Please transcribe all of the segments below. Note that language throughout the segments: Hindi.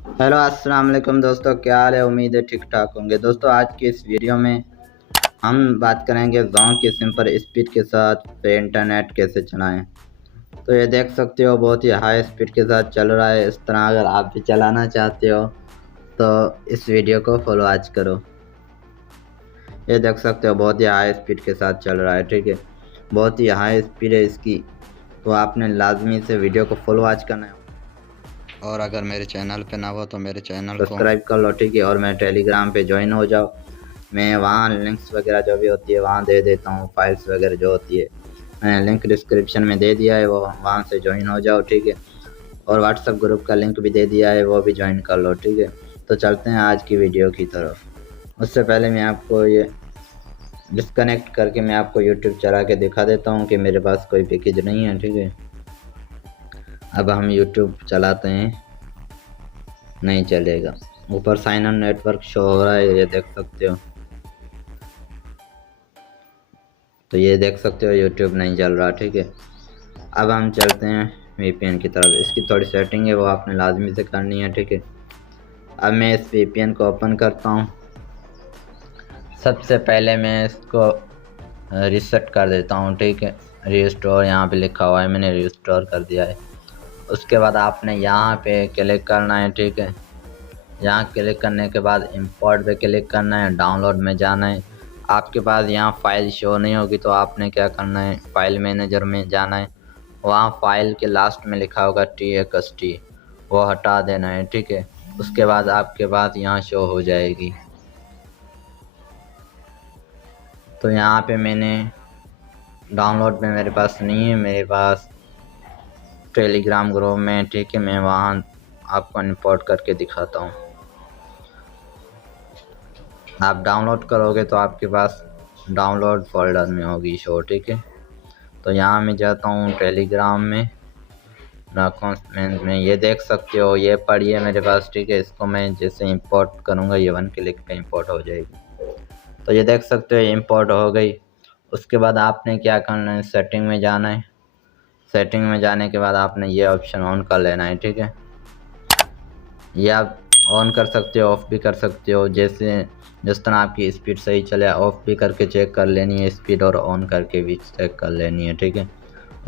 हेलो अस्सलाम वालेकुम दोस्तों, क्या हाल है। उम्मीद है ठीक ठाक होंगे। दोस्तों आज की इस वीडियो में हम बात करेंगे जोंग की सिम पर स्पीड के साथ पे इंटरनेट कैसे चलाएं। तो ये देख सकते हो बहुत ही हाई स्पीड के साथ चल रहा है। इस तरह अगर आप भी चलाना चाहते हो तो इस वीडियो को फॉलो आज करो। ये देख सकते हो बहुत ही हाई स्पीड के साथ चल रहा है, ठीक है। बहुत ही हाई स्पीड है इसकी, तो आपने लाजमी से वीडियो को फॉलो आज करना है। और अगर मेरे चैनल पे ना हो तो मेरे चैनल को सब्सक्राइब कर लो, ठीक है। और मैं टेलीग्राम पे ज्वाइन हो जाओ। मैं वहाँ लिंक्स वगैरह जो भी होती है वहाँ दे देता हूँ। फाइल्स वगैरह जो होती है मैंने लिंक डिस्क्रिप्शन में दे दिया है, वो वहाँ से ज्वाइन हो जाओ, ठीक है। और व्हाट्सएप ग्रुप का लिंक भी दे दिया है, वो भी ज्वाइन कर लो, ठीक है। तो चलते हैं आज की वीडियो की तरफ। उससे पहले मैं आपको ये डिस्कनेक्ट करके मैं आपको यूट्यूब चला के दिखा देता हूँ कि मेरे पास कोई पैकेज नहीं है, ठीक है। अब हम यूट्यूब चलाते हैं, नहीं चलेगा। ऊपर साइन इन नेटवर्क शो हो रहा है, ये देख सकते हो। तो ये देख सकते हो यूट्यूब नहीं चल रहा, ठीक है। अब हम चलते हैं वीपीएन की तरफ। इसकी थोड़ी सेटिंग है वो आपने लाजमी से करनी है, ठीक है। अब मैं इस वीपीएन को ओपन करता हूँ। सबसे पहले मैं इसको रीसेट कर देता हूँ, ठीक है। रीस्टोर यहाँ पे लिखा हुआ है, मैंने रीस्टोर कर दिया है। उसके बाद आपने यहाँ पे क्लिक करना है, ठीक है। यहाँ क्लिक करने के बाद इंपोर्ट पे क्लिक करना है, डाउनलोड में जाना है। आपके पास यहाँ फाइल शो नहीं होगी तो आपने क्या करना है, फाइल मैनेजर में जाना है। वहाँ फाइल के लास्ट में लिखा होगा txt, वो हटा देना है, ठीक है। उसके बाद आपके पास यहाँ शो हो जाएगी। तो यहाँ पे मैंने डाउनलोड में मेरे पास नहीं है, मेरे पास टेलीग्राम ग्रुप में, ठीक है। मैं वहाँ आपको इंपोर्ट करके दिखाता हूँ। आप डाउनलोड करोगे तो आपके पास डाउनलोड फोल्डर में होगी शो, ठीक है। तो यहाँ मैं जाता हूँ टेलीग्राम में, डॉक्यूमेंट में। ये देख सकते हो ये पड़ी है मेरे पास, ठीक है। इसको मैं जैसे इंपोर्ट करूँगा ये 1 क्लिक पे इंपोर्ट हो जाएगी। तो ये देख सकते हो ये इंपोर्ट हो गई। उसके बाद आपने क्या करना है, सेटिंग में जाना है। सेटिंग में जाने के बाद आपने ये ऑप्शन ऑन कर लेना है, ठीक है। ये आप ऑन कर सकते हो, ऑफ भी कर सकते हो, जैसे जिस तरह आपकी स्पीड सही चले। ऑफ भी करके चेक कर लेनी है स्पीड, और ऑन करके भी चेक कर लेनी है, ठीक है।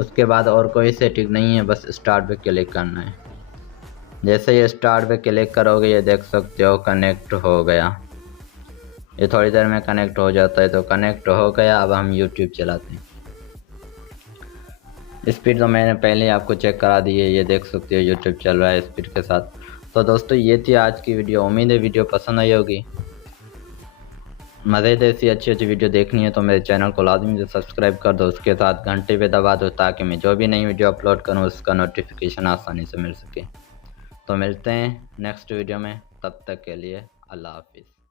उसके बाद और कोई सेटिंग नहीं है, बस स्टार्ट पे क्लिक करना है। जैसे ये स्टार्ट पे क्लिक करोगे ये देख सकते हो कनेक्ट हो गया। ये थोड़ी देर में कनेक्ट हो जाता है, तो कनेक्ट हो गया। अब हम यूट्यूब चलाते हैं। स्पीड तो मैंने पहले ही आपको चेक करा दी है, ये देख सकते हो यूट्यूब चल रहा है स्पीड के साथ। तो दोस्तों ये थी आज की वीडियो। उम्मीद है वीडियो पसंद आई होगी। मज़ेदार ऐसी अच्छी अच्छी वीडियो देखनी है तो मेरे चैनल को लाजमी से सब्सक्राइब कर दो, उसके साथ घंटे पे दबा दो, ताकि मैं जो भी नई वीडियो अपलोड करूँ उसका नोटिफिकेशन आसानी से मिल सके। तो मिलते हैं नेक्स्ट वीडियो में, तब तक के लिए अल्लाह हाफिज़।